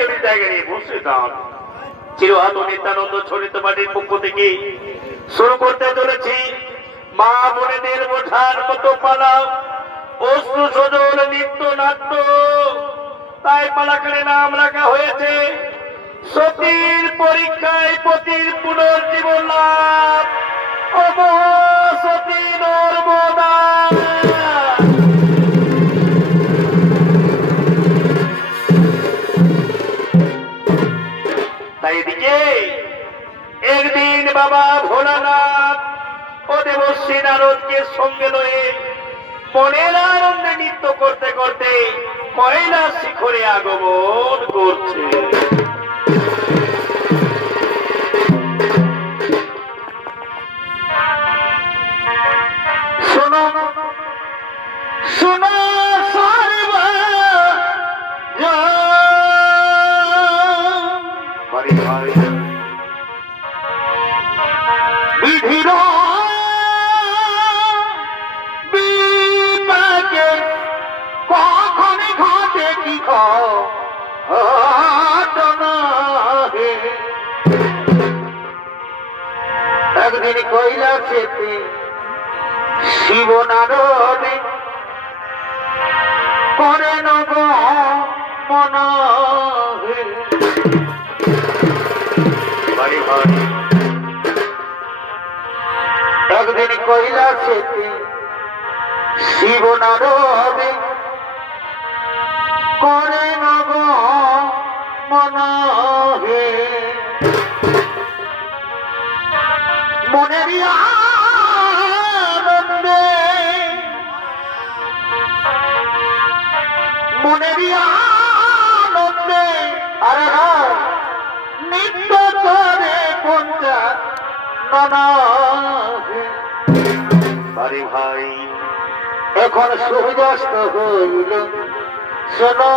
দেবীর জায়গা নিয়ে বসে দাঁড় চিরহাত নিত্যানন্দ ছড়িত পাটির পক্ষ থেকে শুরু করতে চলেছি মা বোনেদের বোঝার মতো পালা অশ্রু সজল নিত্য নাট্য। তাই পালাকারে নাম রাখা হয়েছে সতীর পরীক্ষায় পতির পুনর্জীবন লাভ সতী নর্মদা। তাই এদিকে একদিন বাবা ভোলানাথ ও দেবশ্রী নারদকে সঙ্গে লয়ে মনের আনন্দে নৃত্য করতে করতে কৈলাস শিখরে আগমন করছে। শোনো শোনো বিধির বিপাকে কখন ঘটে কি ঘটনা হে। একদিন কৈলাসেতে শিব নারদে করে নব মনা হে। একদিন কৈলাসেতে শিব নারদে করে নব মনা হে। মনের আনন্দে মনের আনন্দে আরে নিত্য করে পঞ্চা নানা হে। আরে ভাই এখন সূর্যাস্ত হইল শোনো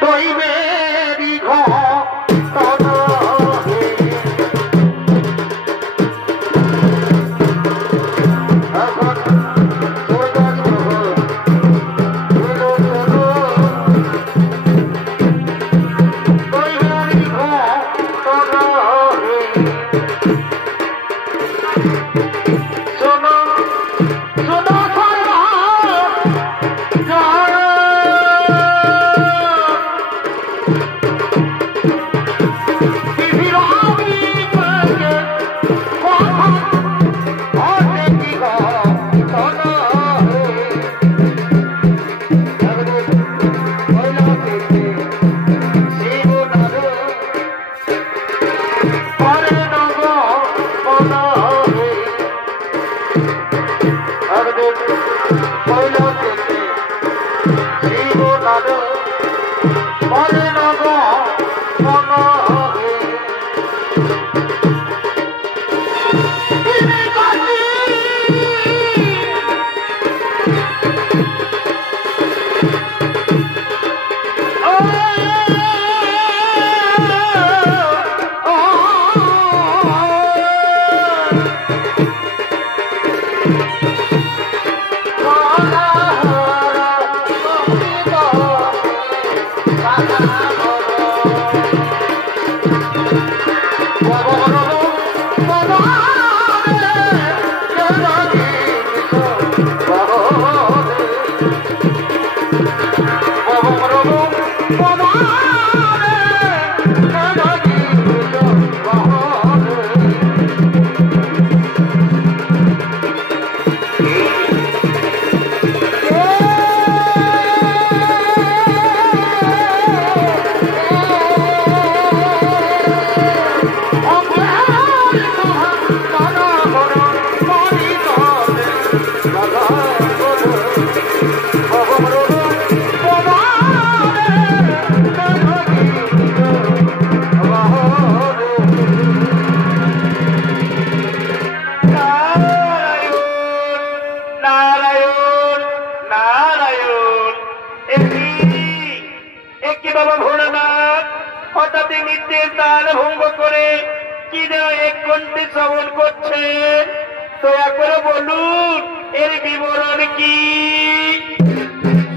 দৈবেরই ঘটনা হে। এখন সূর্যাস্ত হইল দৈবেরই ঘটনা হে। শোনো শোনো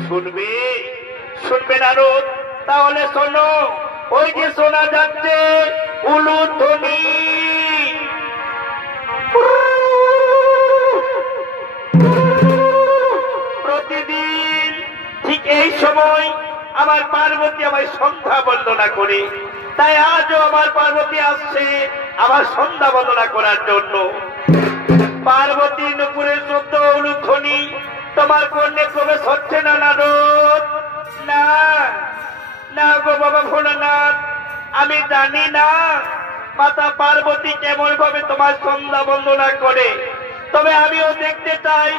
শুনবে শুনবে নারদ? তাহলে শোনো, ওই যে শোনা যাচ্ছে উলুধ্বনি, প্রতিদিন ঠিক এই সময় আমার পার্বতী আমায় সন্ধ্যা বন্দনা করে। তাই আজও আমার পার্বতী আসছে আমার সন্ধ্যা বন্দনা করার জন্য। পার্বতী নুপুরের শব্দ উলুধ্বনি তোমার কর্ণে প্রবেশ হচ্ছে না নারদ? না না গো বাবা ভোলানাথ, আমি জানি না মাতা পার্বতী কেমন ভাবে তোমার সন্ধ্যা বন্দনা করে, তবে আমিও দেখতে চাই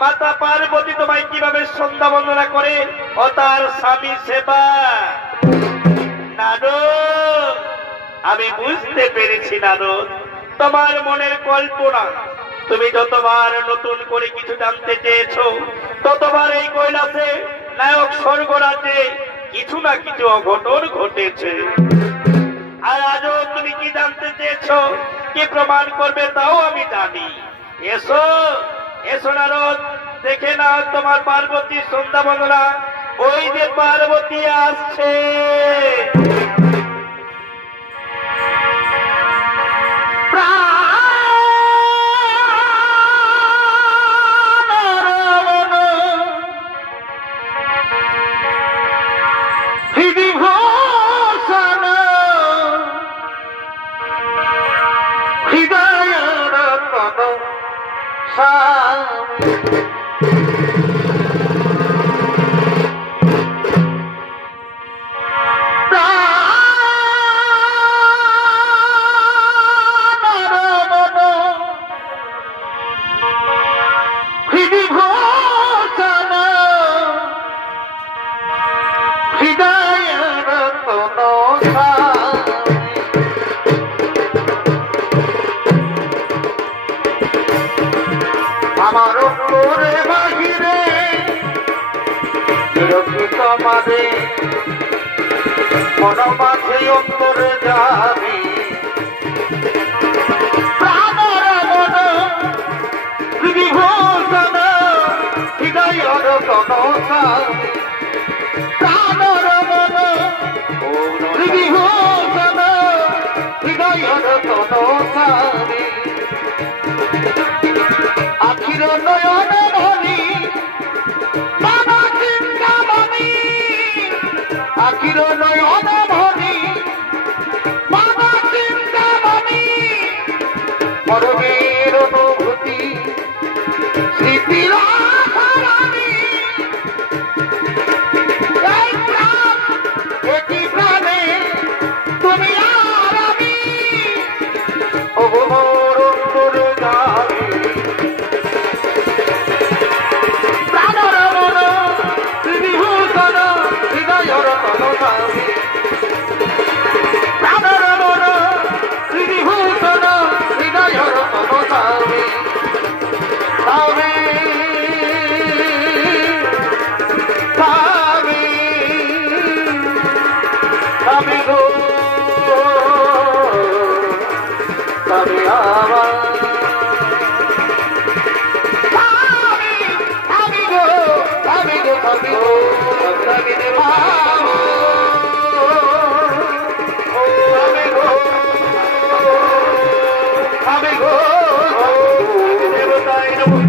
মাতা পার্বতী তোমায় কিভাবে সন্ধ্যা বন্দনা করে ও তার স্বামী সেবা। নারদ, আমি বুঝতে পেরেছি নারদ তোমার মনের কল্পনা। তুমি যতবার নতুন করে কিছু জানতে চেয়েছো, ততবার এই কৈলাসে নায়ক স্বর্গরাজ্যে কিছু না কিছু অঘটন ঘটেছে। আর আজও তুমি কি জানতে চেয়েছো, কি প্রমাণ করবে তাও আমি জানি। এসো এসো নারদ, দেখে না তোমার পার্বতী সন্ধ্যা বন্দনা। ওই যে পার্বতী আসছে। মন মাঝে অন্তরে যাবি প্রাণর মন বিভূষণ হৃদয়র তনসা প্রাণর মন বিভূষণ হৃদয়র তনসা আখির নয়ন ধনি বাবা চিন্তামণি আখির নয়ন ধনি বাবা চিন্তামণি পরমের অনুভূতি স্মৃতির আধারানি এই প্রাণ একই প্রাণে তুমি আর আমি ওগো মোর অন্তরে যাবি প্রাণর মন বিভূষণ হৃদয়র তনসাবি প্রাণর মন বিভূষণ হৃদয়র তনসাবি স্বামী স্বামী স্বামী গো স্বামী আমার স্বামী স্বামী গো স্বামী গো স্বামী গো স্বামী গো স্বামী গো দেবতায় নমঃ।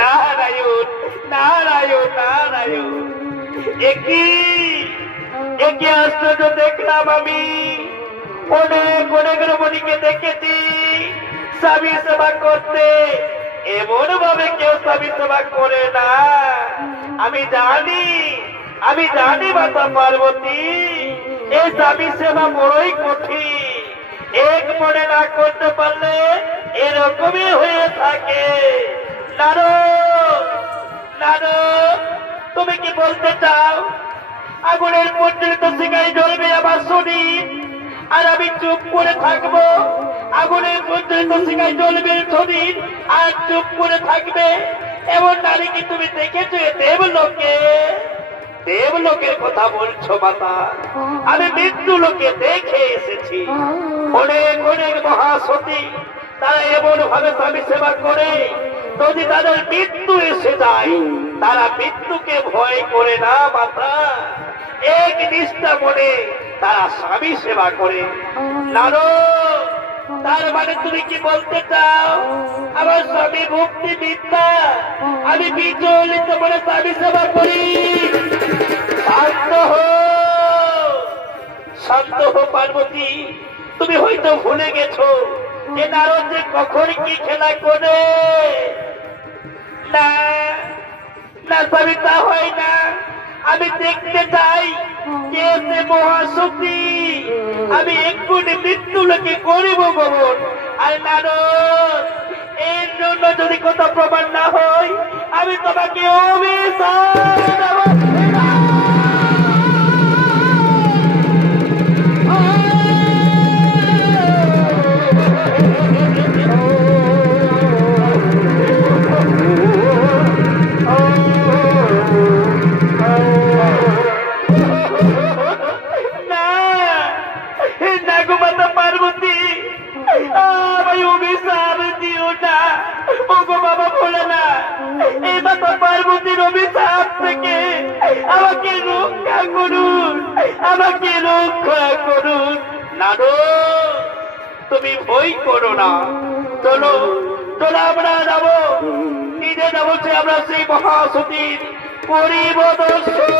নারায়ণ নারায়ণ নারায়ণ, একই আশ্চর্য দেখলাম আমি। অনেক অনেক রমণীকে দেখেছি স্বামী সেবা করতে, এমন ভাবে কেউ স্বামী সেবা করে না। আমি জানি মাতা পার্বতী এই স্বামী সেবা বড়ই কঠিন। এক মনে না করতে পারলে এরকমই হয়ে থাকে। নারদ নারদ, তুমি কি বলতে চাও আগুনের পর্যন্ত শিখাই জ্বলবে আমার শরীর আর আমি চুপ করে থাকবো? আগুনের পর্যন্ত শিখাই জ্বলবে শরীর আর চুপ করে থাকবে? এমন নারী কি তুমি দেখেছো দেবলোকে? দেবলোকের কথা বলছো মাতা? আমি মৃত্যু লোকে দেখে এসেছি। অনেক অনেক মহাসতী তারা এমন ভাবে স্বামী সেবা করে, যদি তাদের মৃত্যু এসে যায় তারা মৃত্যুকে ভয় করে না মাতা, এক নিষ্ঠা মনে তারা স্বামী সেবা করে। নারদ, তার মানে তুমি কি বলতে চাও আমার স্বামী মুক্তি বিদ্যা, আমি বিচলিত মনে স্বামী সেবা করি? শান্ত হো, শান্ত হো পার্বতী। তুমি হয়তো ভুলে গেছো যে নারদ যে কখন কি খেলা করে। না না স্বামী, তা হয় না। আমি দেখতে চাই কে সে মহাশক্তি। আমি এক্ষুনি মৃত্যু লোকে করিব গোবর। আর নারদ, এর জন্য যদি কোথাও প্রমাণ না হয় আমি তোমাকে অভিশাপ দেব। পার্বতীর অভিশাপ থেকে আমাকে রক্ষা করুন, আমাকে রক্ষা করুন। নারদ, তুমি ভয় করো না, চলো চলো আমরা যাবো, নিজে যাবো সে আমরা সেই মহাসতীর করিব দর্শন।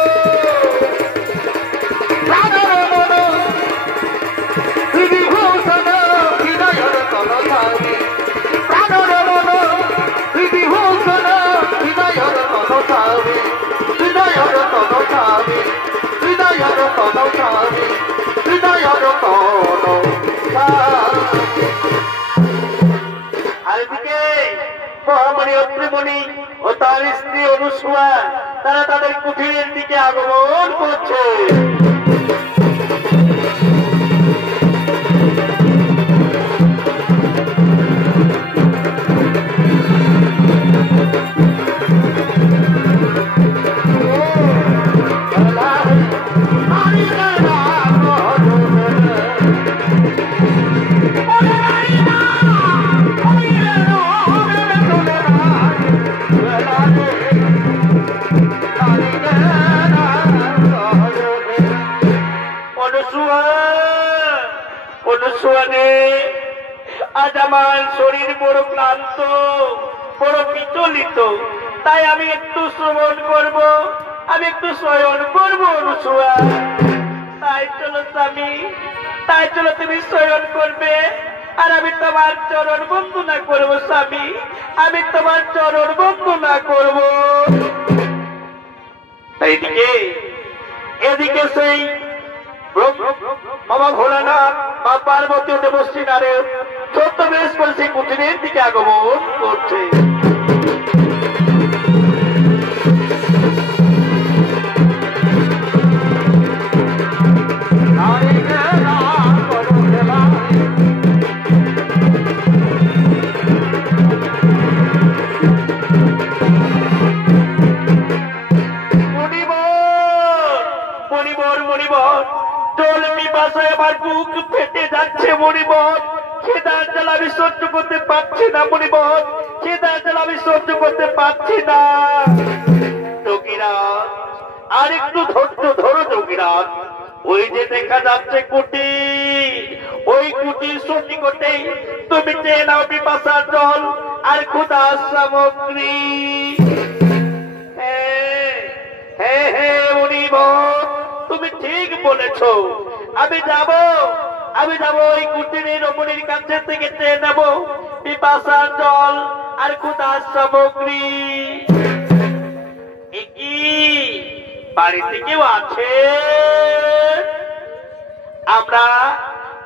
আরেদিকে মহামণি অত্রিমণি ও তার স্ত্রী অনুসূয়া তারা তাদের কুঠিরের দিকে আগমন করছে। আজ আমার শরীর বড় ক্লান্ত, বড় বিচলিত, তাই আমি একটু শ্রবণ করব, আমি একটু শয়ন করবো অনুসূয়া। তাই চলো স্বামী, তাই চলো তুমি শয়ন করবে আর আমি তোমার চরণ বন্দনা করবো স্বামী, আমি তোমার চরণ বন্দনা করবো। এইদিকে এদিকে সেই বাবা ভোলানাথ মা পার্বতী দেবশ্রী নারের ছদ্মবেশ করে সেই কুঠিরের দিকে আগমন করছে। আমার বুক ফেটে যাচ্ছে মণিবর, খিদার জ্বালা আমি সহ্য করতে পারছি না মণিবর, খিদার জ্বালা আমি সহ্য করতে পারছি না। যোগীরাজ, আর একটু ধৈর্য ধরো যোগীরাজ। ওই যে দেখা যাচ্ছে কুটি, ওই কুটির সন্নিকটে তুমি চেয়ে নাও পিপাসার জল আর ক্ষুধার সামগ্রী। হ্যাঁ হ্যাঁ মণিবর, তুমি ঠিক বলেছো। আমি যাব ওই কুটিরের রমণীর কাছে থেকে চেয়ে নেব পিপাসার জল আর ক্ষুধার সামগ্রী। কি বাড়িতে কেউ আছে?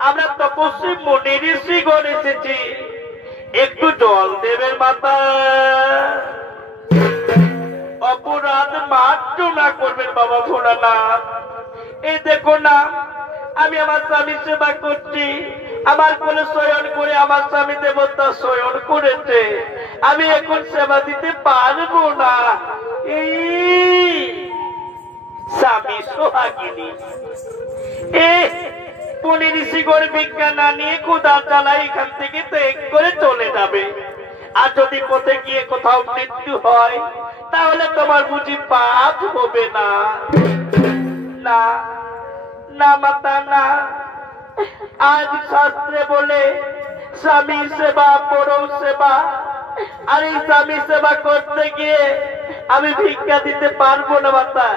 আমরা তপস্বী মুনি ঋষিগণ এসেছি, একটু জল দেবেন মাতা। অপরাধ মার্জনা করবেন বাবা ভোলানাথ। এই দেখো না, আমি আমার স্বামীর সেবা করছি আমার কোলে শয়ন করে আমার স্বামী দেবতা শয়ন করেছে, আমি এখন সেবা দিতে পারবো না। এই স্বামী সোহাগিনী পুনি ঋষিগণ বিজ্ঞান না নিয়ে ক্ষুধা জ্বালায় এখান থেকে ত্যাগ করে চলে যাবে। আর যদি পথে গিয়ে কোথাও মৃত্যু হয় তাহলে তোমার বুঝি পাপ হবে না? না না মাতা না, আজ শাস্ত্রে বলে স্বামী সেবা পরৌ সেবা, আর এই স্বামী সেবা করতে গিয়ে আমি ভিক্ষা দিতে পারবো না মাতা।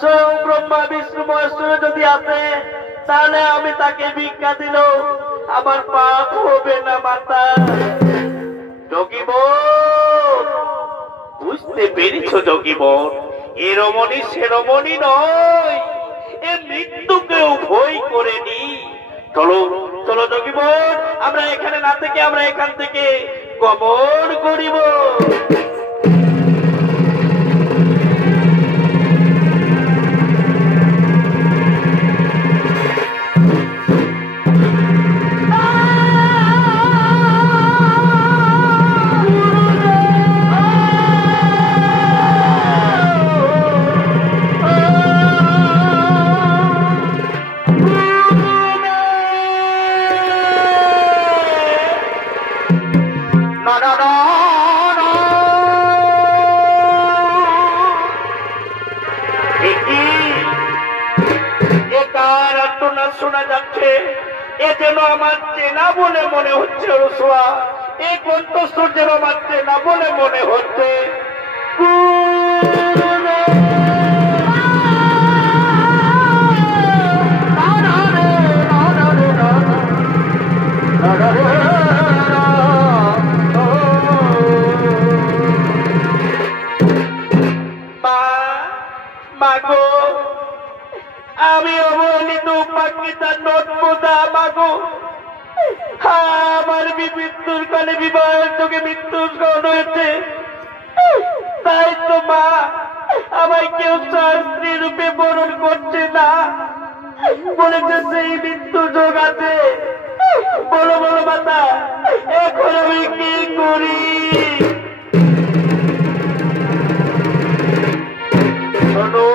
স্বয়ং ব্রহ্মা বিষ্ণু মহেশ্বর যদি আসে তাহলে আমি তাকে ভিক্ষা দিল আমার পাপ হবে না মাতা। যোগীবর, বুঝতে পেরেছ যোগীবর, এ রমণী সে রমণী নয়, এ মৃত্যুকেও ভয় করেনি। চলো চলো যোগীবর, আমরা এখানে না থেকে আমরা এখান থেকে গমন করিব। শোনা যাচ্ছে, এ যেন আমার চেনা বলে মনে হচ্ছে। রসুয়া, এই কণ্ঠস্বর যেন আমার চেনা বলে মনে হচ্ছে। মাগো, আমি অবহেলিত পাকিস্তান নটমোদা মাগো, আমার মৃত্যুর কালে বিবাহের যোগে মৃত্যুর গ্রহণ হয়েছে। তাই তো মা আমায় কেউ স্ত্রী রূপে বরণ করছে না, বলেছে সেই মৃত্যু যোগ আছে। বলো বলো মাতা, এখন আমি কি করি? শোনো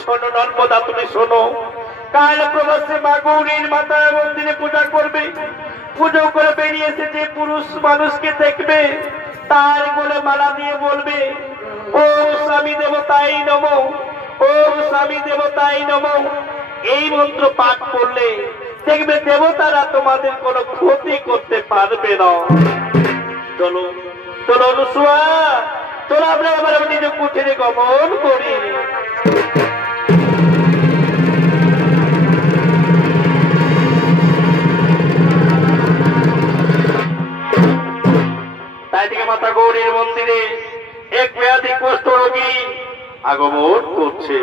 শোনো নর্মদা, তুমি শোনো, কাল প্রবাসে মা গৌরীর মাতার মন্দিরে পূজা করবে। পুজো করে বেরিয়েছে যে পুরুষ মানুষকে দেখবে তার গলে মালা দিয়ে বলবে, ও স্বামী দেবতাই নমঃ, ও স্বামী দেবতাই নমঃ। এই মন্ত্র পাঠ করলে দেখবে দেবতারা তোমাদের কোনো ক্ষতি করতে পারবে না। চলো চলো রসুয়া, চলো আমরা এবার নিজ কুঠিরে গমন করি। তাই থেকে মাতা গৌরীর মন্দিরে এক ব্যাধি কুষ্ঠ রোগী আগমন করছে।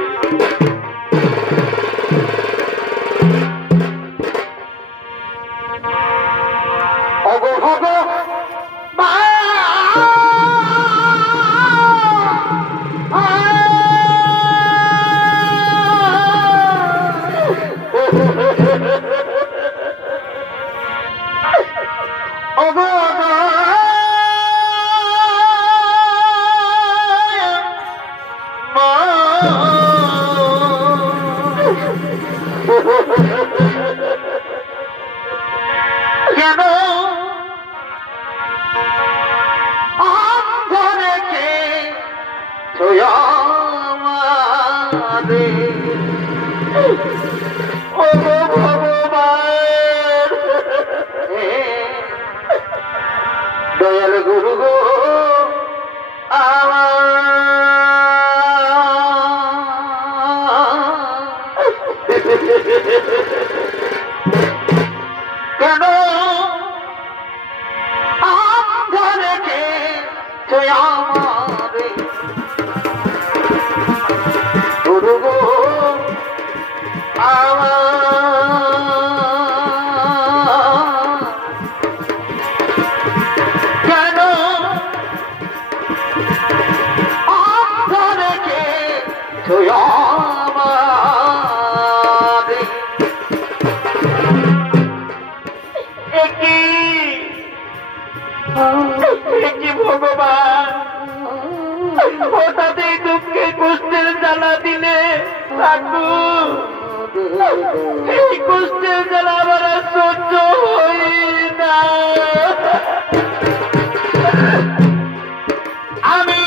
কেন অন্ধরেকে আমারে ও ভগবান, দয়াল গুরু গো কেন অন্ধরেকে আমারে গুরু গো কেন অন্ধরেকে আমারে ঠাকুর এই কষ্টের জ্বালা আমার আর সহ্য হই না। আমি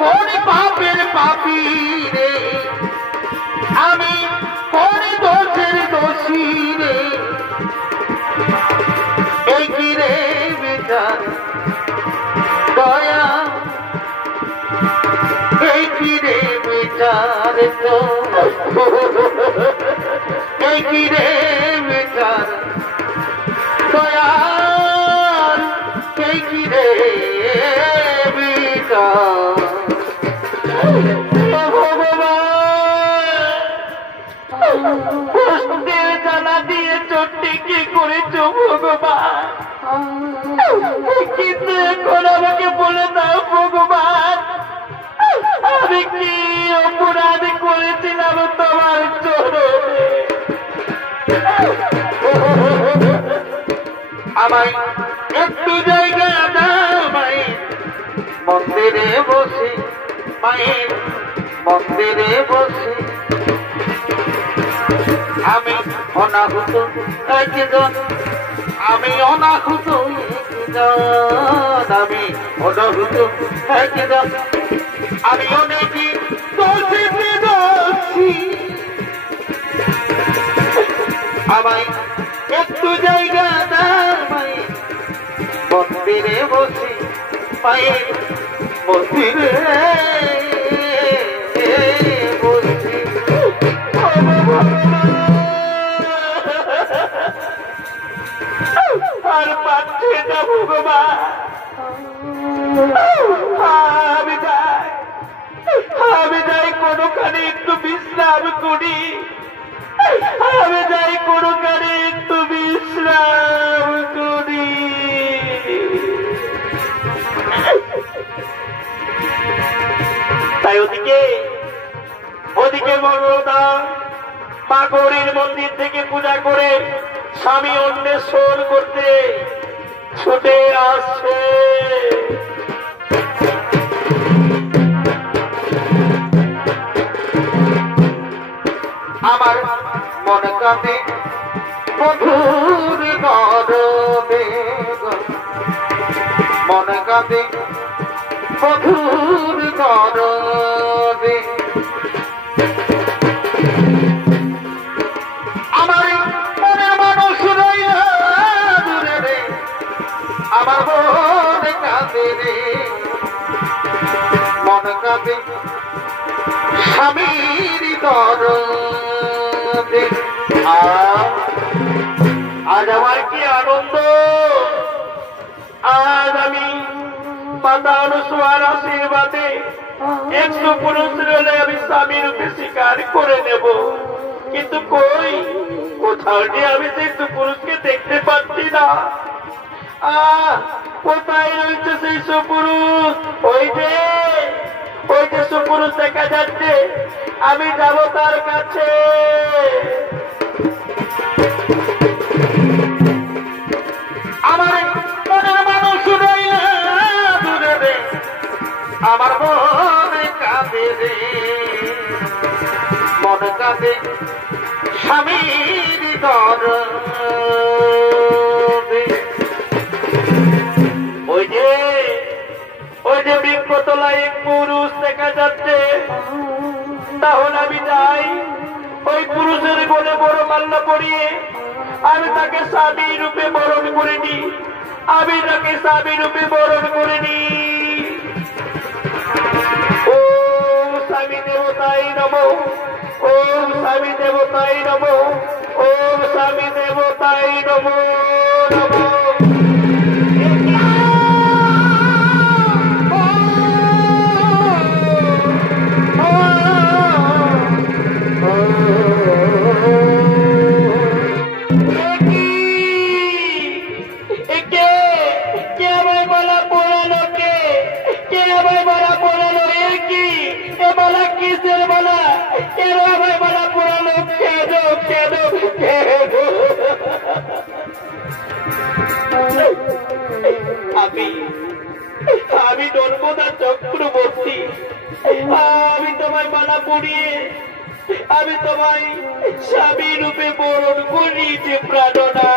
কোন পাপের পাপী রে, আমি কোন দোষের দোষী রে, এই কি রে বিচার দয়া, এই কি রে বিচার তো, এই কি রে বিচার দয়া, এই কি রে বিচার কষ্টের জ্বালা দিয়ে চোটটি কি করেছ ভগবান, কিন্তু এখন আমাকে বলে দাও ভগবান, আমি কি অপরাধ করেছিলাম তোমার চরণে? আমায় একটু জায়গা দাও মায়ের মন্দিরে বসে, মায়ের মন্দিরে বসে আমি অনাহুত একজন, আমি অনাহুত একজন, আমি অনাহুত একজন, আমি অনেকই দোষীতে দোষী, আমায় একটু জায়গা দাও মায়ের মন্দিরে বসে, মায়ের মন্দিরে বসে আর পাচ্ছি না ভগবান, আমি যাই কোনোখানে একটু বিশ্রাম করি, আমি যাই কোনোখানে একটু বিশ্রাম করি। তাই ওদিকে মঙ্গলদা মা গৌরীর মন্দির থেকে পূজা করে স্বামী অন্বেষণ করতে ছুটে আসছে। আমার মন কাঁদে মধুর নরদে, মন কাঁদে মধুর নরদে, আমার মনের মানুষ রইয়া দূরে রে, আমার মন কাঁদে রে, মন কাঁদে স্বামীর দরদে। আজ আমার কি আনন্দ, আজ আমি মাতা অনুসূয়ার আশীর্বাদে 100 পুরুষ হলে আমি স্বামী রূপে স্বীকার করে নেব, কিন্তু কই কোথাও যে আমি সেই পুরুষকে দেখতে পাচ্ছি না। কোথায় রয়েছে সেই সুপুরুষ? ওই যে সুপুরুষ দেখা যাচ্ছে, আমি যাব তার কাছে। আমার মনের মানুষ রইয়া দূরে রে, আমার মনে কাঁদে রে, মন কাঁদে স্বামীর দরদে। ওই যে বৃক্ষতলায় এক পুরুষ দেখা যাচ্ছে, তাহলে আমি যাই ওই পুরুষের বলে বড় মাল্লা পরিয়ে আমি তাকে স্বামী রূপে বরণ করে নি, আমি তাকে স্বামী রূপে বরণ করে নি। ও স্বামী দেবতাই নমঃ, ও স্বামী দেবতাই নমঃ, ও স্বামী দেবতাই নমঃ নমঃ। আমি নর্মদা চক্রবর্তী, আমি তোমায় মালা পরিয়ে আমি তোমায় স্বামী রূপে বরণ করিয়েছি প্রাণনা।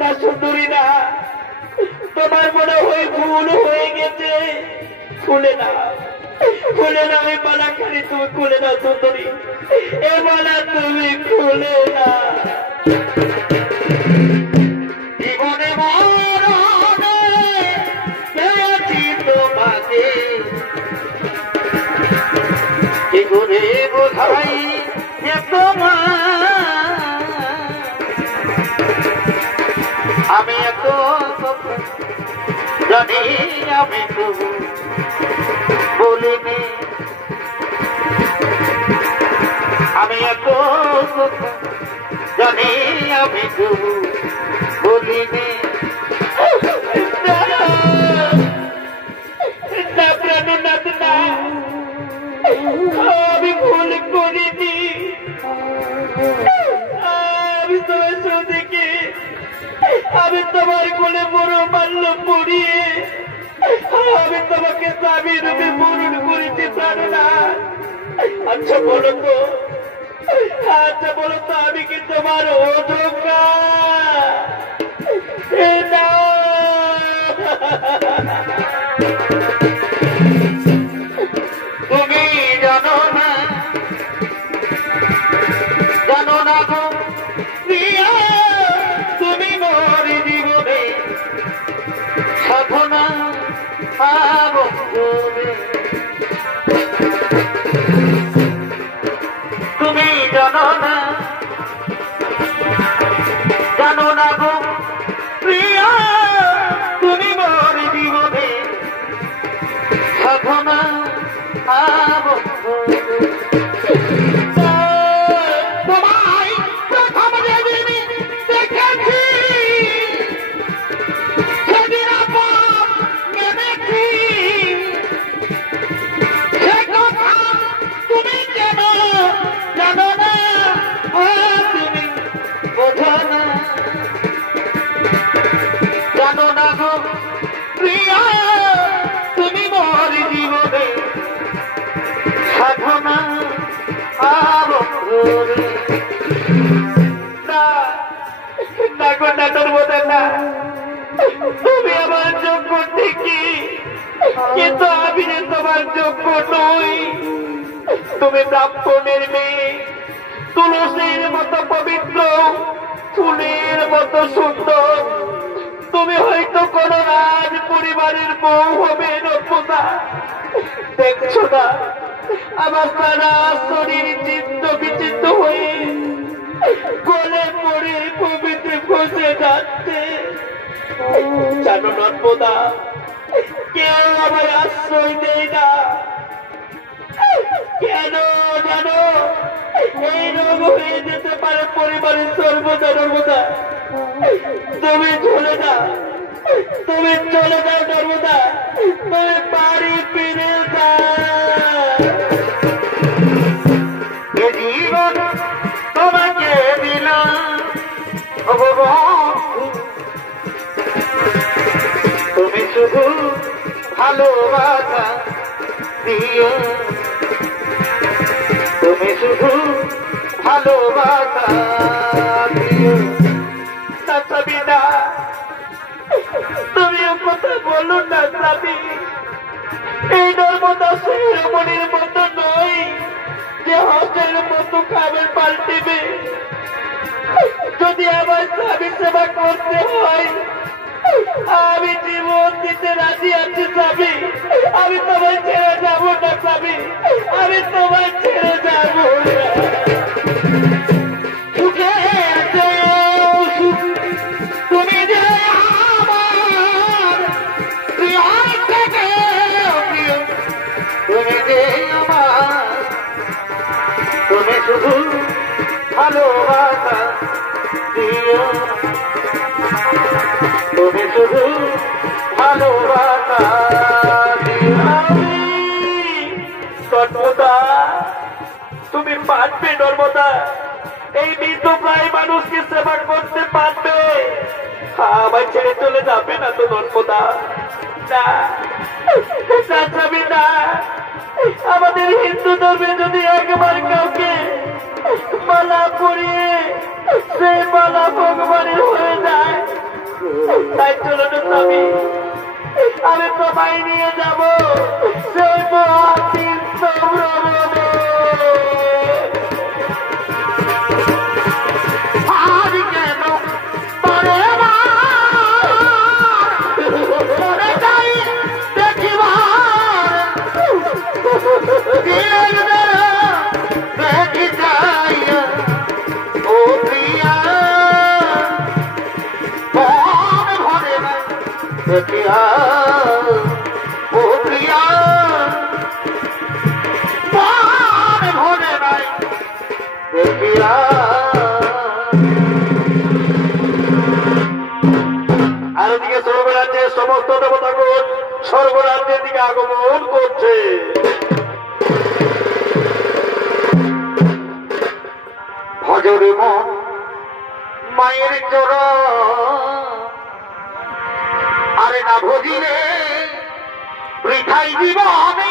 না সুন্দরী না, তোমার মনে হয় ভুল হয়ে গেছে। খুলে না, খুলে না ওই মালাখানি, তুমি খুলে না সুন্দরী, এ মালা তুমি খুলে না। জীবনে মরণে পেয়েছি তোমাকে, কি করে বোঝাই যে তোমার আমি এত জানি, আমি তবু বলিনি। আমি এত জানি, আমি তবু বলিনি। না প্রাণনাথ না, আমি ভুল করিনি। আমি তোমার সৌদিকে, আমি তোমার কোলে বড় মাল্য পড়িয়ে আমি তোমাকে স্বামী রূপে বরণ করেছি প্রাণনাথ। আচ্ছা বলো তো, আচ্ছা বলো তো, আমি কি তোমার অযোগ্যা? তুমি জানো না, জানো না গো প্রিয়া, তুমি মোর জীবনে সাধনা আবদ্ধ। তুমি জানো না, জানো না গো প্রিয়া, তুমি মোর জীবনে সাধনা আবদ্ধ। তোমায় প্রথম যেদিন দেখেছি, সেদিন আপন মেনেছি, সে কথা তুমি কেন জানো না, তুমি বোঝো না। জানো না গো প্রিয়া, তুমি মোর জীবনে সাধনা আবদ্ধ। না না গো, না নর্মদা না, তুমি আমার যোগ্য ঠিকই, কিন্তু আমি যে তোমার যোগ্য নই। তুমি ব্রাহ্মণের মেয়ে, তুলসীর মতো পবিত্র, ফুলের মতো সুন্দর। তুমি হয়তো কোন রাজ পরিবারের বউ হবে নর্মদা। দেখছো না আমার সারা শরীর চিত্ত বিচিত্ত হয়ে গলে পড়ে ভূমিতে বসে যাচ্ছে। জানো নর্মদা, কেউ আমায় আশ্রয় দেয় না। কেন জানো? এই রোগ হয়ে যেতে পারে পরিবারের সর্বদা। নর্মদা তুমি চলে না, তুমি চলে যাও নর্মদা, তুমি বাড়ি ফিরে যাও। জীবন তোমাকে দিলাম, তুমি শুধু ভালোবাসা দিও, তুমি শুধু ভালোবাসা দিও। না তুমি কথা বলো না স্বামী, এই নর্মদা শিরোমণির মতো নয় যে হজের মতো খাবার পাল্টিবে। যদি আমার স্বামী সেবা করতে হয়, আমি জীবন দিতে রাজি আছি স্বামী। আমি তোমায় ছেড়ে যাবো না স্বামী, আমি তোমায় ছেড়ে যাবো না। তুমি যে আমার প্রিয়, তুমি যে আমার, তুমি শুধু ভালোবাসা দিও, তুমি শুধু ভালোবাসা দিও। নর্মদা তুমি পারবে, নর্মদা এই মৃত প্রায় মানুষকে সেবা করতে পারবে। আমায় ছেড়ে চলে যাবে না তো নন্মদা? না না, যাবে না। আমাদের হিন্দু ধর্মে যদি একবার কাউকে মালা পরিয়ে সেই মালা ভগবানের হয়ে যায়, তাই চলো না স্বামী, আমি তোমায় নিয়ে যাব সেই মহাতীর্থ ভ্রমণে। देखिया ओ प्रिया मान भोले नहीं देखिया আর ওদিকে স্বর্গরাজ্যের সমস্ত দেবতাগণ স্বর্গরাজ্যের দিকে আগমন করছে। ভজরে মন মায়ের চরণ আরে না ভজিলে বৃথাই জীবনে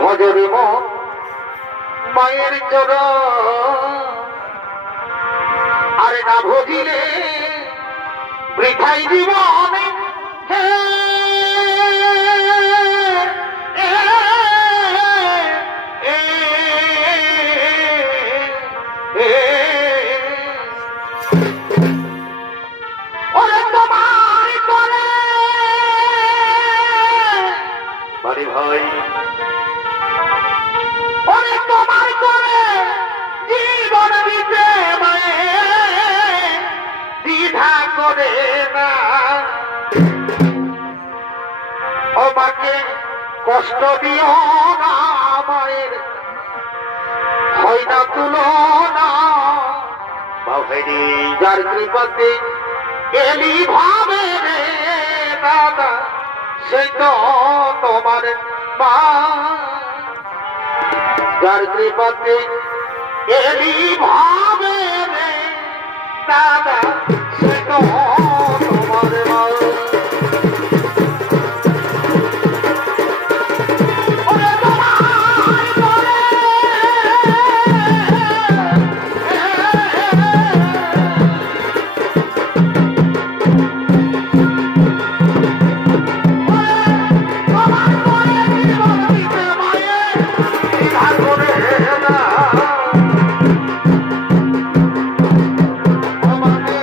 ভজরে মন মায়ের চরণ আরে না ভজিলে বৃথাই জীবনে ওরে তোমার করে বাড়ি ভাই, ওরে তোমার করে জীবন দিতে মায়ের দ্বিধা করে না ও মাকে কষ্ট দিও না মায়ের হয় না তুলনা বাবাইনি যার কৃপাতে এলি ভাবে রে দাদা সেই তো তোমার মা যার কৃপাতে এলি ভাবে রে দাদা সে তো তোমার মা ওরে তোমার করে তোমার করে জীবন দিতে মায়ের দ্বিধা করে না আমাকে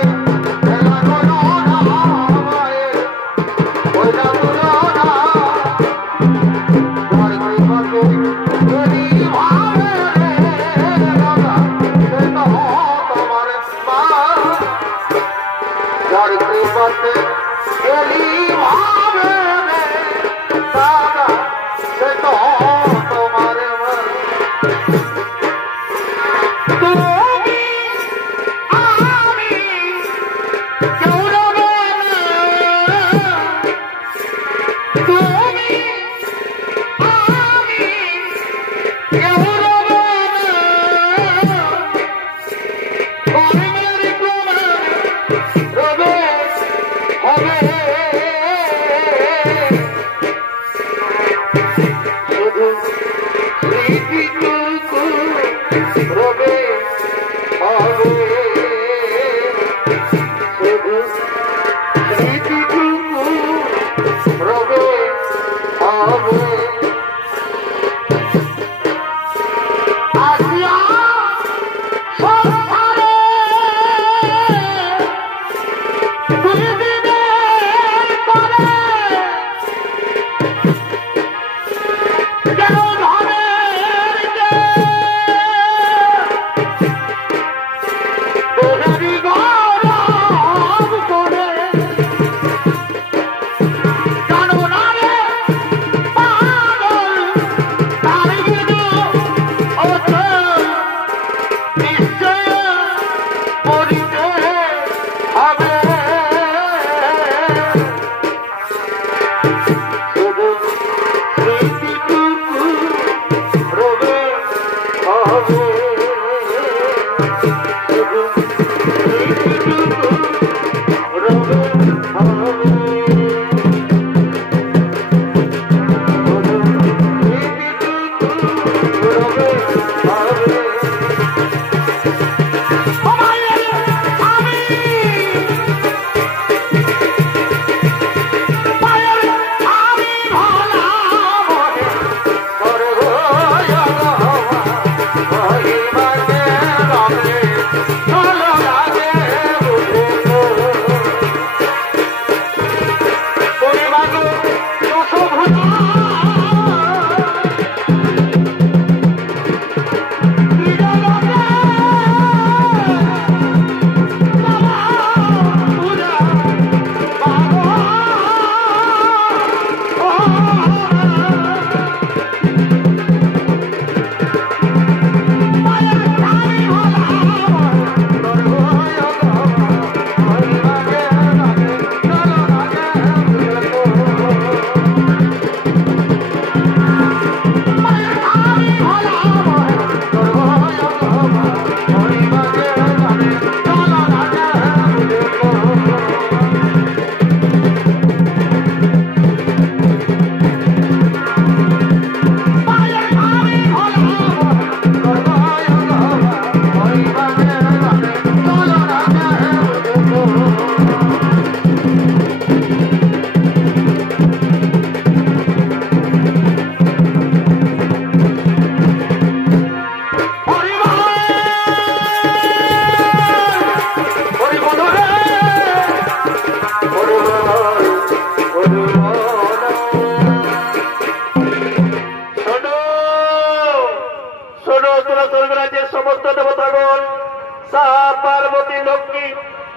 পার্বতী লক্ষ্মী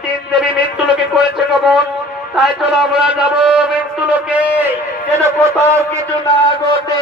তিন দেবী মৃত্যুলোকে করেছে গমন। তাই চলো আমরা যাবো মৃত্যুলোকে, যেন কোথাও কিছু না ঘটে।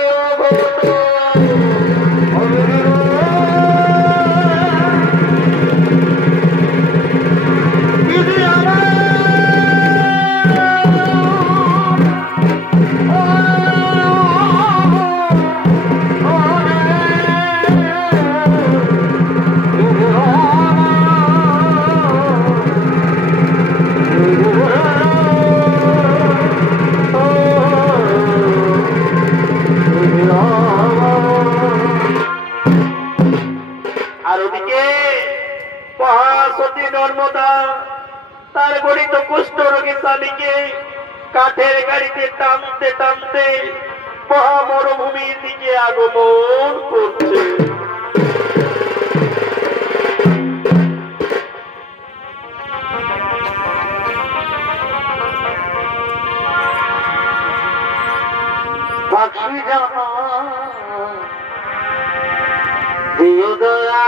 আর ওদিকে মহাসতী নর্মদা তার গরিত কুষ্ঠ রোগী স্বামীকে কাঠের গাড়িতে টানতে টানতে মহামরুভূমির দিকে আগমন করছে। পাখি জানা দিও দয়া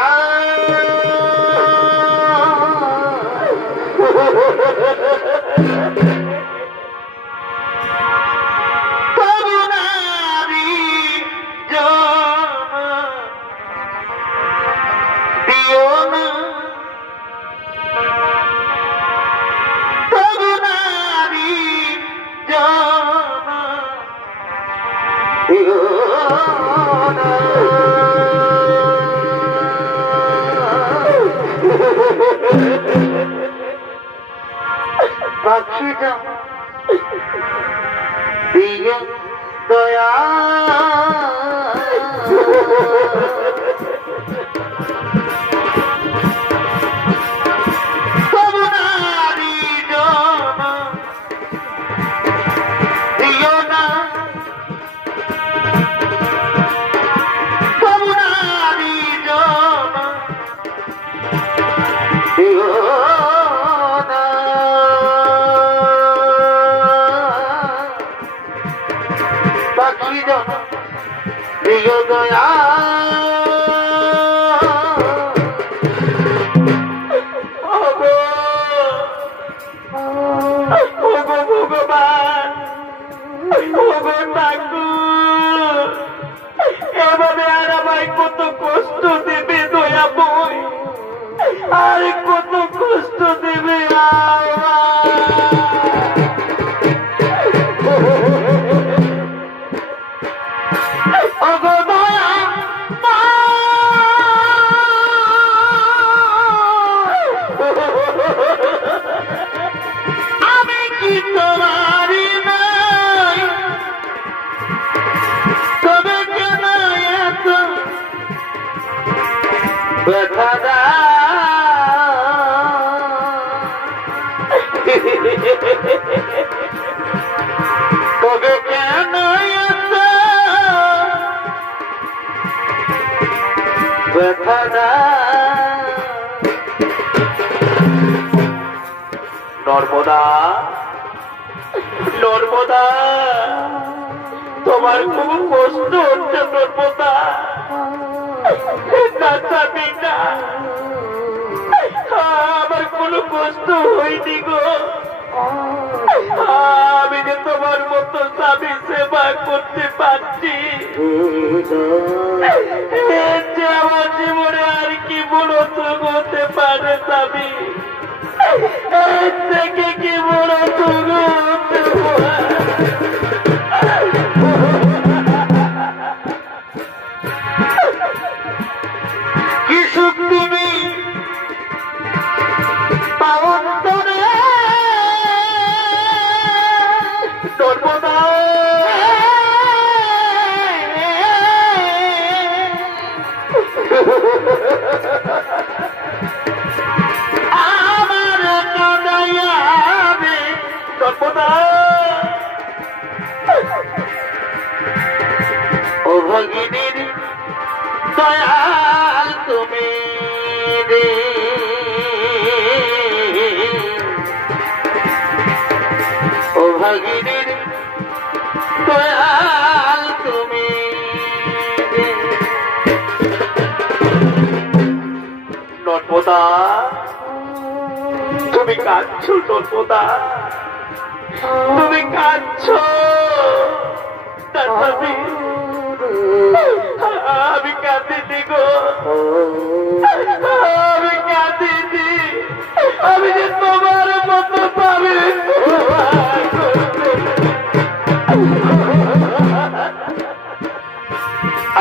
করুণারি জানা দিও না, করুণারি জানা দিও না। পাখি জানা দিও দয়া করুণারি জানা দিও না, করুণারি জানা দিও না। পাখি জানা দিও দয়া ভগবান, এভাবে আর আমায় কত কষ্ট দেবে দয়া বই, আর কত কষ্ট দেবে আমি কি তোরা ব্যথা দা তবে কেন এত ব্যথা দা নর্মদা নর্মদা তোমার খুব কষ্ট হচ্ছে নর্মদা না চাবি না আমার কোনো কষ্ট হয়নি গো আমি যে তোমার মতো স্বামী সেবা করতে পারছি যে আমার জীবনে আর কি মূলত হতে পারে স্বামী থেকে কি মূলত হতে পারে কি সুখ তুমি পাওন করে নর্মদা আমার কাঁদাইয়াবে নর্মদা ও ভগিনীর দয়াল তুমি রে ও ভগিনীর দয়াল তুমি রে নর্মদা তুমি কাঁদছো নর্মদা তুমি কাঁদছো না স্বামী আমি কাঁদিনি গো আমি কাঁদিনি আমি যে তোমার মতো পাবে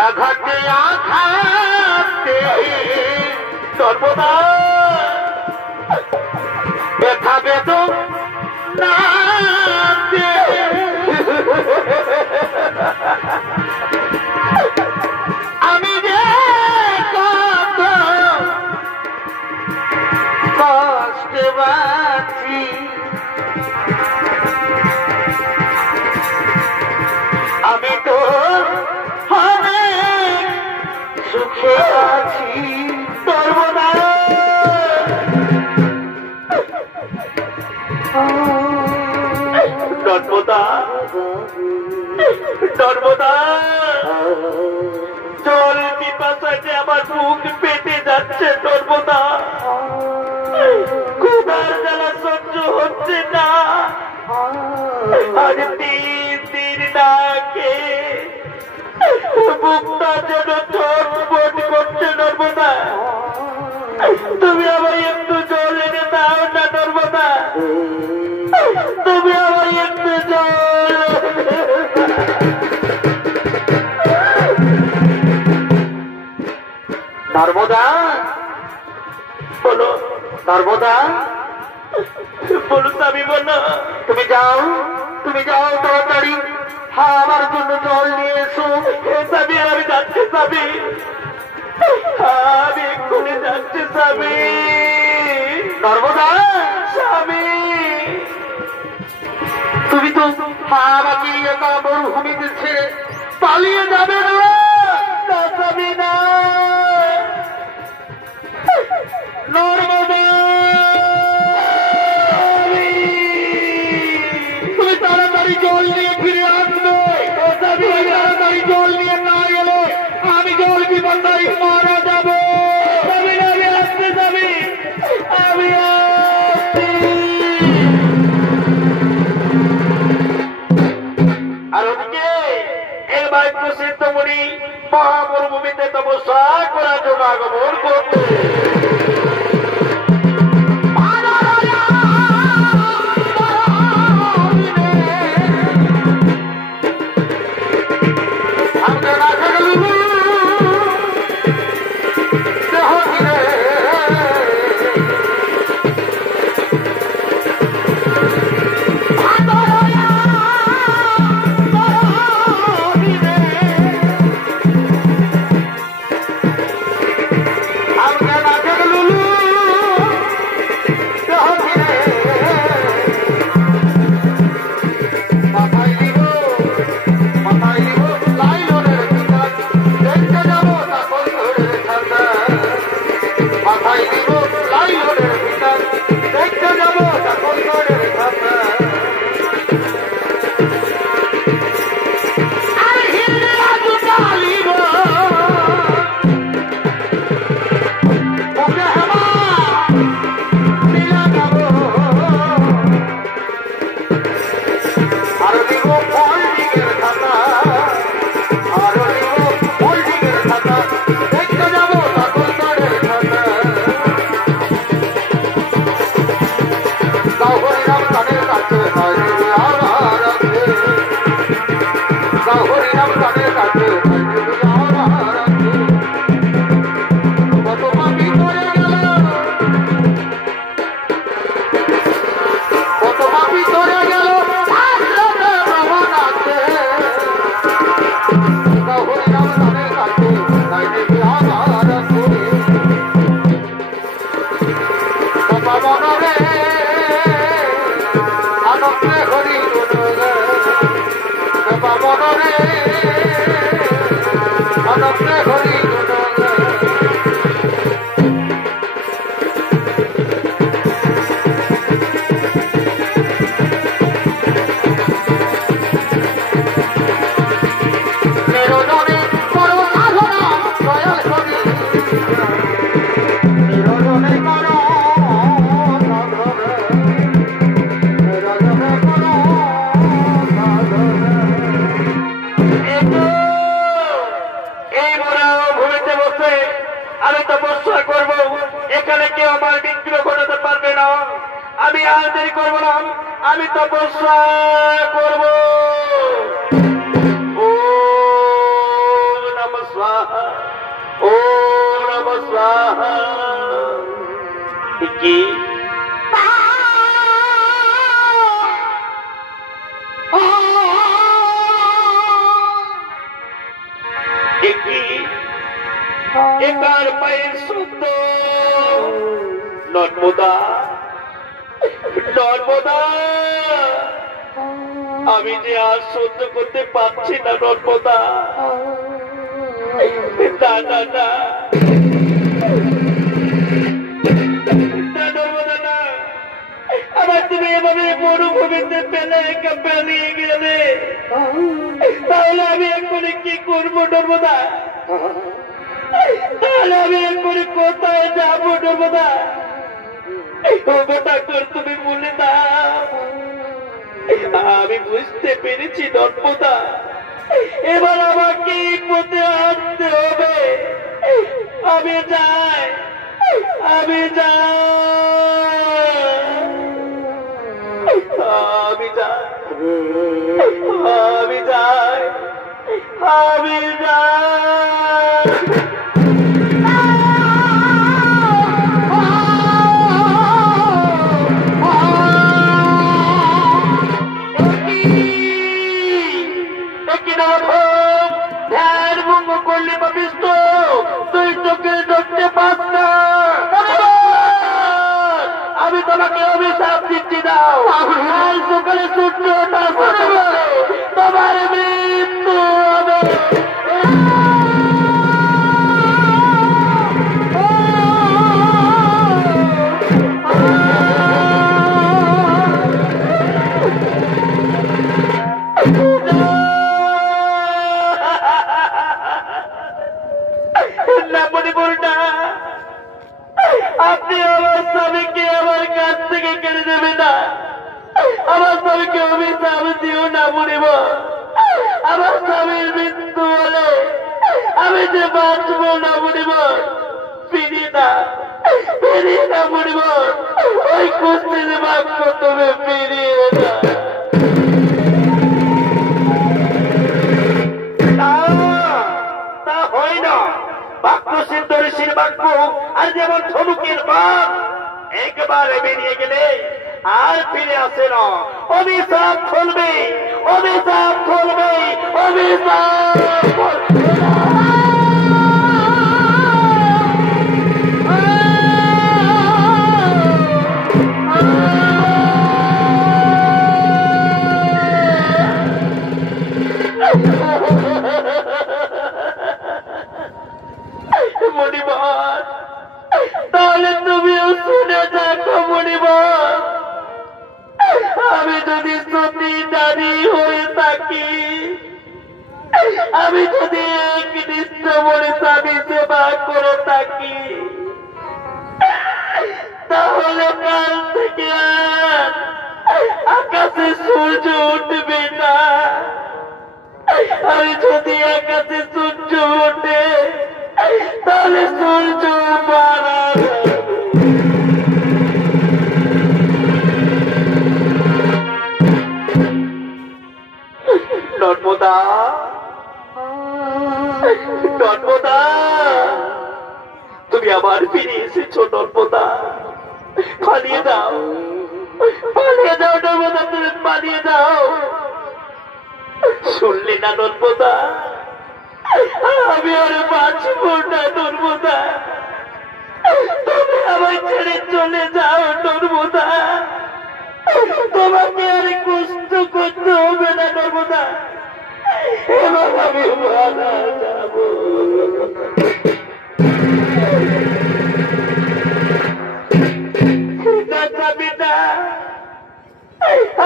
আঘাতে আঘাতে সর্বদা ব্যথা বেদ না আমি যে কত কষ্টে বাঁচি আমি তো অনেক সুখে আছি সর্বদা নর্মদা নর্মদা জল পিপাসায় যে আমার বুক পেটে যাচ্ছে নর্মদা ক্ষুধার জ্বালা সহ্য হচ্ছে না আজ 3 দিন না খেয়ে বুকটা যেন ছটফট করছে নর্মদা তুমি আমায় একটু জল এনে দাও না নর্মদা তুমি আমায় একটু জল নর্মদা বলো নর্মদা বলো স্বামী বলো তুমি যাও তাড়াতাড়ি আমার জন্য জল নিয়ে এসো স্বামী আমি যাচ্ছি স্বামী আমি এক্ষুনি যাচ্ছি স্বামী নর্মদা স্বামী তুমি তো আমাকে একা মরুভূমিতে ছেড়ে পালিয়ে যাবে না না স্বামী না নর্মদা তুমি তাড়াতাড়ি জল নিয়ে ফিরে আসবে তুমি তাড়াতাড়ি জল নিয়ে না গেলে আমি জল বিপদায় মারা যাবো স্বামী না আমি আসছি স্বামী আমি আসছি আর ওদিকে এবার প্রসিদ্ধ মুনি মহামরুভূমিতে তপস্যা করার জন্য আগমন করতে I'm মনরে আনন্দে হরি আমি তপস্যা করব, এখানে কেউ আমার বিঘ্ন ঘটাতে পারবে না। আমি আর দেরি করবো না, আমি তপস্যা করব। ওম নমঃ স্বাহা, ওম নমঃ স্বাহা। কি একার পায়ের শব্দ। নর্মদা, নর্মদা, আমি যে আর সহ্য করতে পারছি না নর্মদা। না না না, নর্মদা না, আবার তুমি এভাবে মরুভূমিতে ফেলে একা পালিয়ে গেলে তাহলে আমি এক্ষুনি কি করবো নর্মদা? তাহলে আমি এক্ষুনি কোথায় যাবো নর্মদা? ঠাকুর তুমি বলে দাও। আমি বুঝতে পেরেছি নর্মদা, এবার আমাকে পথে আসতে হবে। আমি যাই, আমি যাই, আমি যাই, আমি যাই, আমি যাই। আমি তোমাকে অভিশাপ দিচ্ছি, দাও কাল সকালে সূর্য ওঠার পরে তোমার মৃত্যু হবে। আপনি আমার স্বামীকে আমার কাছ থেকে কেড়ে দেবে না। আমার স্বামীকে অভিশাপ দিও না মরিব। আমার স্বামীর মৃত্যু হলে আমি যে বাঁচব না মরিব। ফিরিয়ে না, ফিরিয়ে না মরিব। ওই কুস্তির বাক্য তুমি ফিরিয়ে না। তা হয় না, বাক্য সিদ্ধ ঋষির বাক্য আর যেমন ধনুকের বাক একবারে বেরিয়ে গেলে আর ফিরে আসে না। অভিশাপ ফলবে, অভিশাপ ফলবে, অভিশাপ ফলবে। মণিবর, তাহলে তুমিও শুনে দেখো মণিবর, আমি যদি সতী নারী হয়ে থাকি, আমি যদি এক নিষ্ঠ মনে স্বামী সেবা করে থাকি, তাহলে কাল থেকে আকাশে সূর্য উঠবে না। আমি যদি আকাশে সূর্য ওঠে তাহলে সূর্য মারা নর্মদা, নর্মদা, তুমি আবার ফিরে এসেছো নর্মদা। পালিয়ে দাও, পালিয়ে দাও নর্মদা, তুমি পালিয়ে দাও। শুনলে না নর্মদা, আমি আর বাঁচব না নর্মদা। তুমি আমায় ছেড়ে চলে যাও নর্মদা। তোমাকে আর কষ্ট করতে হবে না নর্মদা। এবার আমি মারা যাব।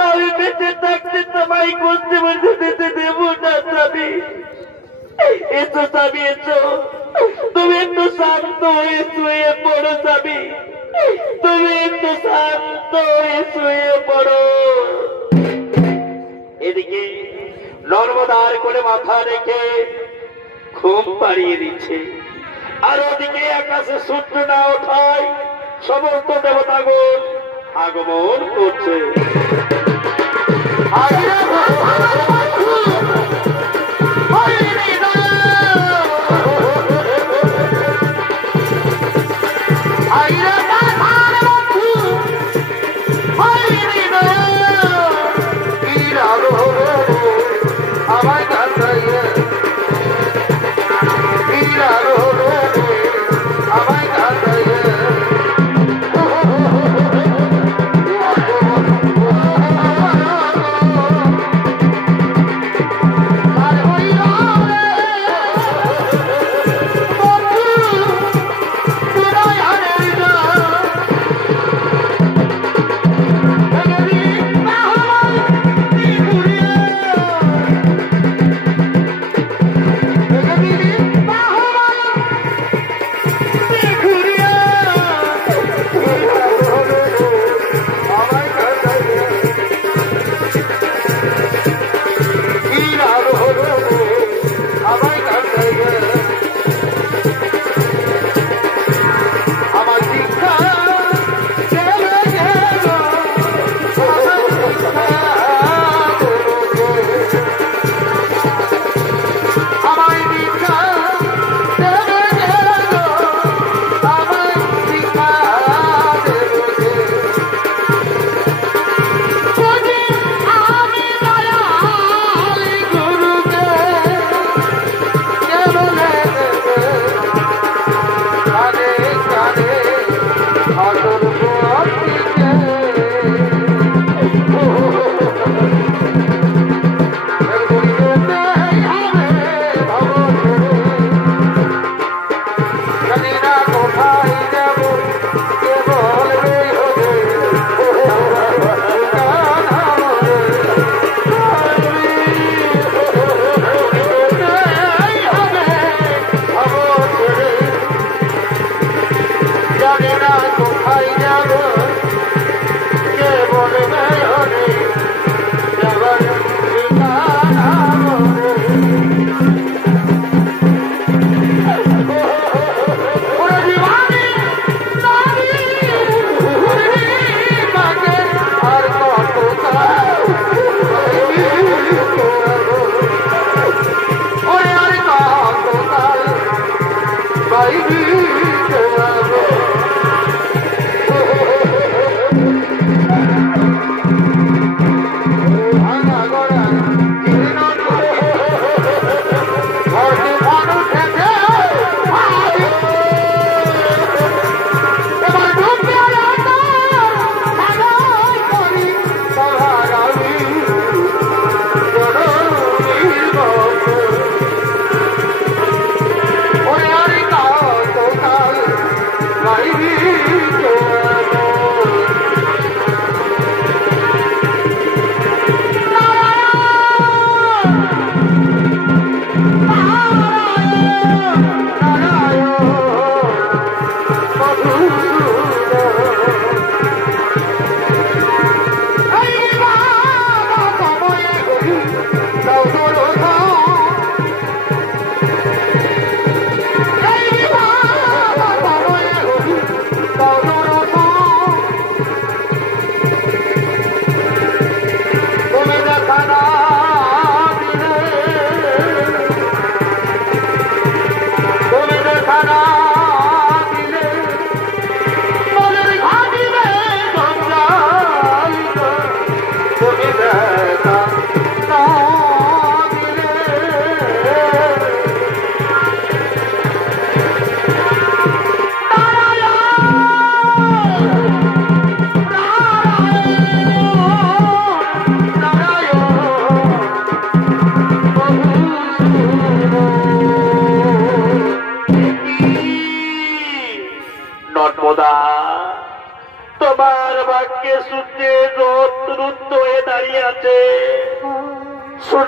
আমি বেঁচে থাকতে তোমায় করতে বলতে যেতে দেব না স্বামী। এসো স্বামী এসো, তুমি একটু শান্ত হয়ে শুয়ে পড়ো স্বামী, তুমি একটু শান্ত হয়ে শুয়ে পড়ো। এদিকে নর্মদার কোলে মাথা রেখে ঘুম পাড়িয়ে দিচ্ছে, আর ওদিকে আকাশে সূর্য না ওঠায় সমস্ত দেবতাগণ আগমন করছে। Oh,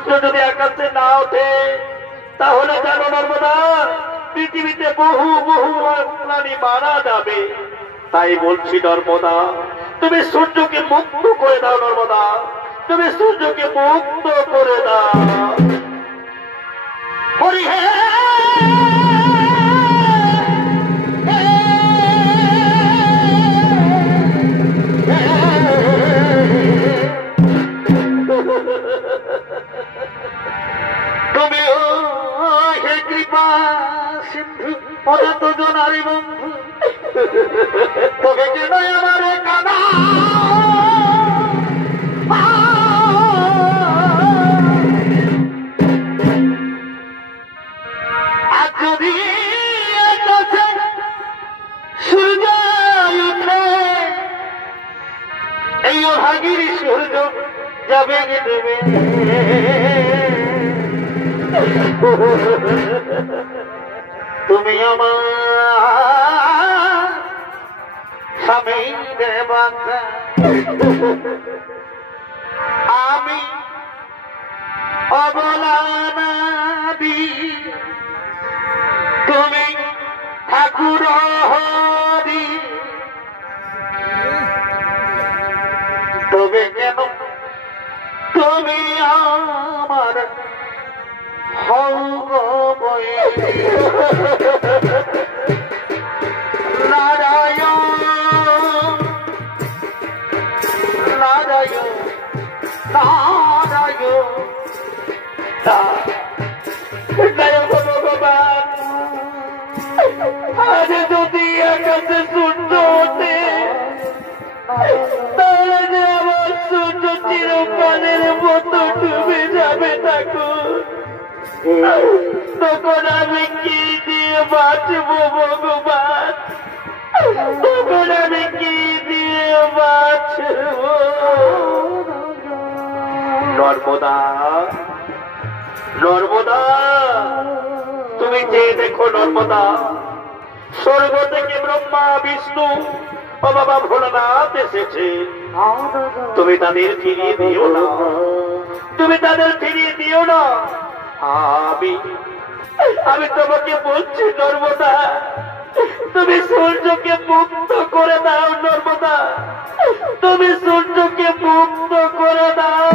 সূর্য যদি আকাশে না ওঠে তাহলে জানো নর্মদা পৃথিবীতে বহু বহু প্রাণী মারা যাবে। তাই বলছি নর্মদা তুমি সূর্যকে মুক্ত করে দাও। নর্মদা তুমি সূর্যকে মুক্ত করে দাও। হরি হে তুমি হে কৃপা সিন্ধু অনন্ত জনারি বন্ধু তবে কেন আমার কাদা আর যদি সূর্য উঠে এই অভাগীর সূর্য যাবে দেবে তুমি আমার স্বামী দেবতা আমি অবলানাদি তুমি ঠাকুর হরি তবে কেন তুমি আমার নারায়ণ নারায়ণ নারায়ণ ভগবান আজ যদি আকাশে সূর্য ওঠে তাহলে যে আমার সূর্য চিরকালের মতো ডুবে যাবে ঠাকুর। তখন আমি কি দিয়ে বাঁচবো ভগবান? তখন আমি কি দিয়ে বাঁচবো? নর্মদা নর্মদা তুমি চেয়ে দেখো নর্মদা স্বর্গ থেকে ব্রহ্মা বিষ্ণু ও বাবা ভোলানাথ এসেছে। তুমি তাদের ফিরিয়ে দিও না, তুমি তাদের ফিরিয়ে দিও না। আমি তোমাকে বলছি নর্মদা তুমি সূর্যকে মুক্ত করে দাও। নর্মদা তুমি সূর্যকে মুক্ত করে দাও।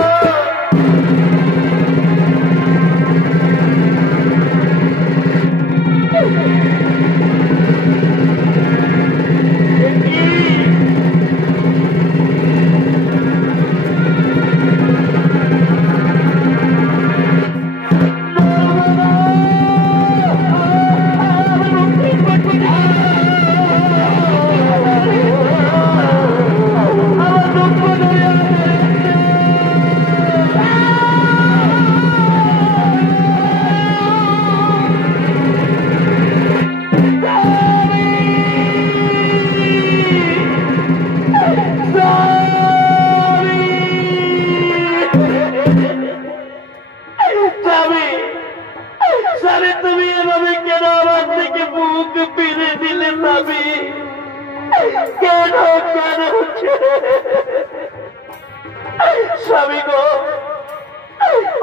স্বামী গো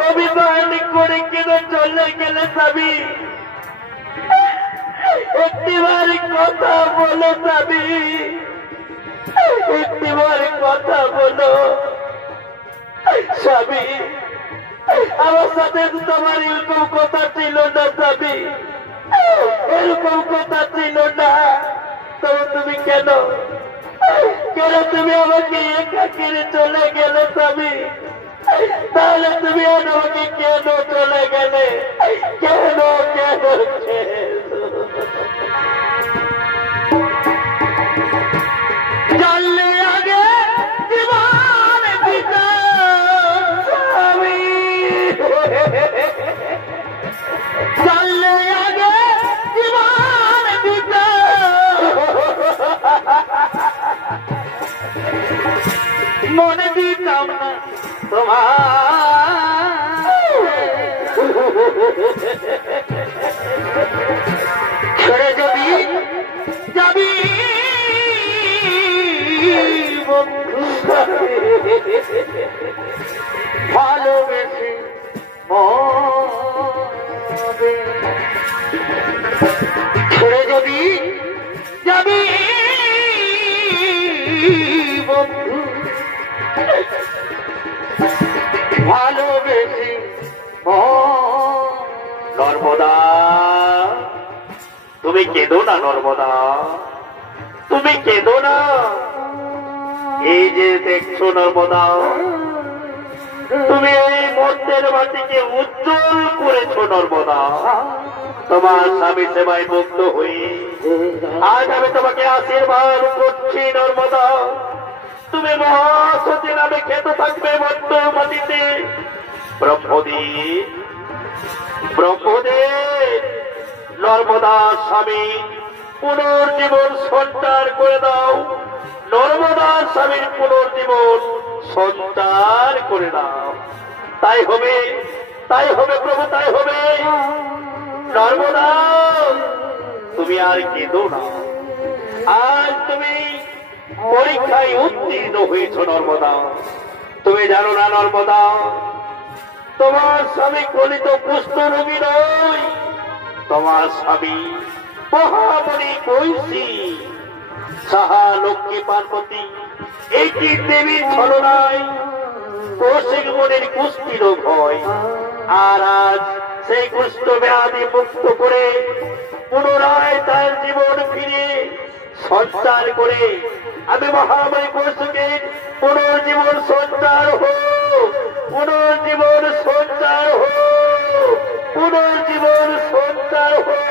অভিমান করে কেন চলে গেলে স্বামী? একটিবার কথা বলো স্বামী, একটিবার কথা বলো স্বামী। আমার সাথে তোমার এরকম কথা ছিল না স্বামী, এরকম কথা ছিল না। তবে তুমি কেন কেন তুমি আমাকে একা কিনে চলে গেলে স্বামী? তাহলে তুমি আমাকে কেন চলে গেলে? কেন কেন জানলে আগে জীবন দিতে স্বামী, জানলে আগে জীবন দিতে মনে দিতাম না তোমার। ছেড়ে যদি যাবি বন্ধু ভালোবেসে নর্মদা, তুমি কেঁদো না নর্মদা, তুমি কেঁদো না। এই যে দেখছো নর্মদা, তুমি এই মর্তের মাটিকে উজ্জ্বল করেছো নর্মদা। তোমার স্বামী সেবায় মুক্ত হয়ে আজ আমি তোমাকে আশীর্বাদ করছি নর্মদা। তুমি মহাসতী নামে খেতে থাকবে মর্তের মাটিতে। ব্রহ্মদেব, ব্রহ্মদেব, নর্মদার স্বামী পুনর্জীবন সঞ্চার করে দাও। নর্মদার স্বামীর পুনর্জীবন সঞ্চার করে দাও। তাই হবে, তাই হবে প্রভু, তাই হবে। নর্মদা, তুমি আর কেঁদো না। আজ তুমি পরীক্ষায় উত্তীর্ণ হয়েছ নর্মদা। তুমি জানো না নর্মদা, তোমার স্বামী কলিত কুষ্ঠ রোগী নয়, তোমার স্বামী মহামণি কৈশী সাহা লক্ষ্মী পার্বতী এইটি দেবীর ছলনায় কৌশিক মনির কুষ্ঠি রোগ হয়। আর আজ সেই কুষ্ঠ ব্যাধি মুক্ত করে পুনরায় তার জীবন ফিরে সঞ্চার করে আমি মহামণি কৌশিকের পুনর্জীবন সঞ্চার হোক, পুনর্জীবন সঞ্চার হোক, পুনর্জীবন সঞ্চার হোক।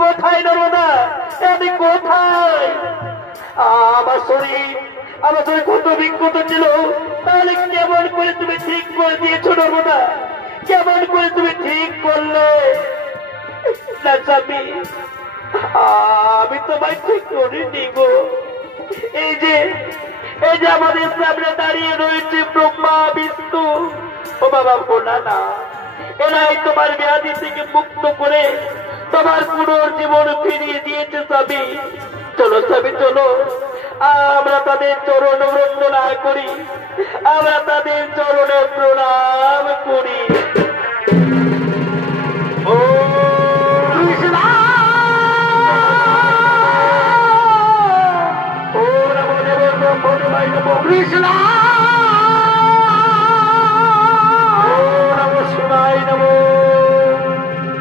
কোথায় নর্মদা, আমি কোথায়? আমার শরীর কত বিক্ষত ছিল, তাহলে কেমন করে তুমি ঠিক করে দিয়েছো নর্মদা? কেমন করে তুমি ঠিক করলে? না স্বামী, আমি তোমায় ঠিক করিনি গো। এই যে আমাদের সামনে দাঁড়িয়ে রয়েছে ব্রহ্মা বিষ্ণু, ও বাবা বলা না, এরাই তোমার ব্যাধি থেকে মুক্ত করে তোমার পুনর্জীবন ফিরিয়ে দিয়েছে স্বামী। চলো স্বামী, চলো আমরা তাদের চরণ বন্দনা করি, আমরা তাদের চরণে প্রণাম করি। ও কৃষ্ণ, ও নমো দেব ব্রহ্মদেবায় নমো, কৃষ্ণ, ও নমো শিবায় নমো,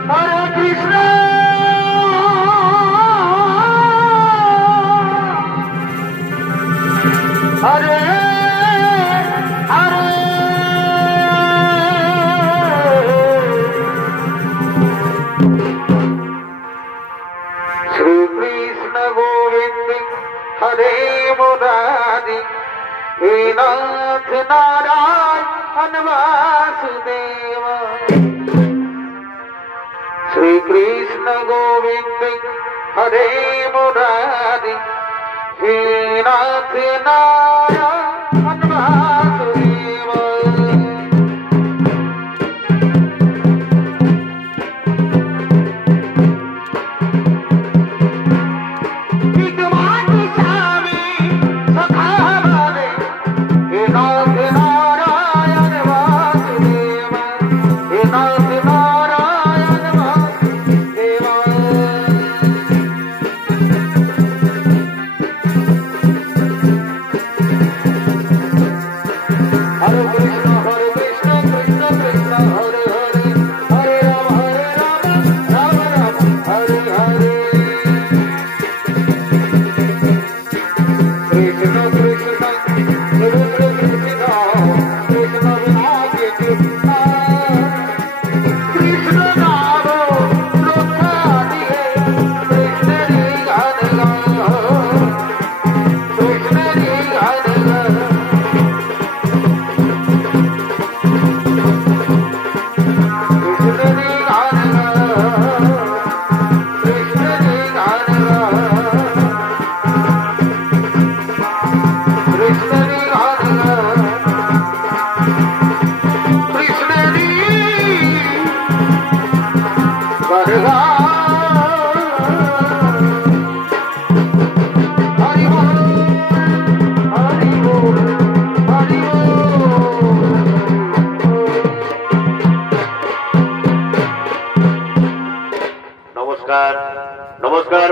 হরে কৃষ্ণ, হরে হরে। শ্রীকৃষ্ণ গোবিন্দ হরে মুরারি, হে নাথ নারায়ণ বাসুদেব। শ্রীকৃষ্ণ গোবিন্দ হরে মুরারি, হে নাথ নারায়ণ বাসুদেব।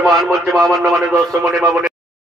মহান মঞ্চে মহামান্য মানে দর্শক মনে মামনে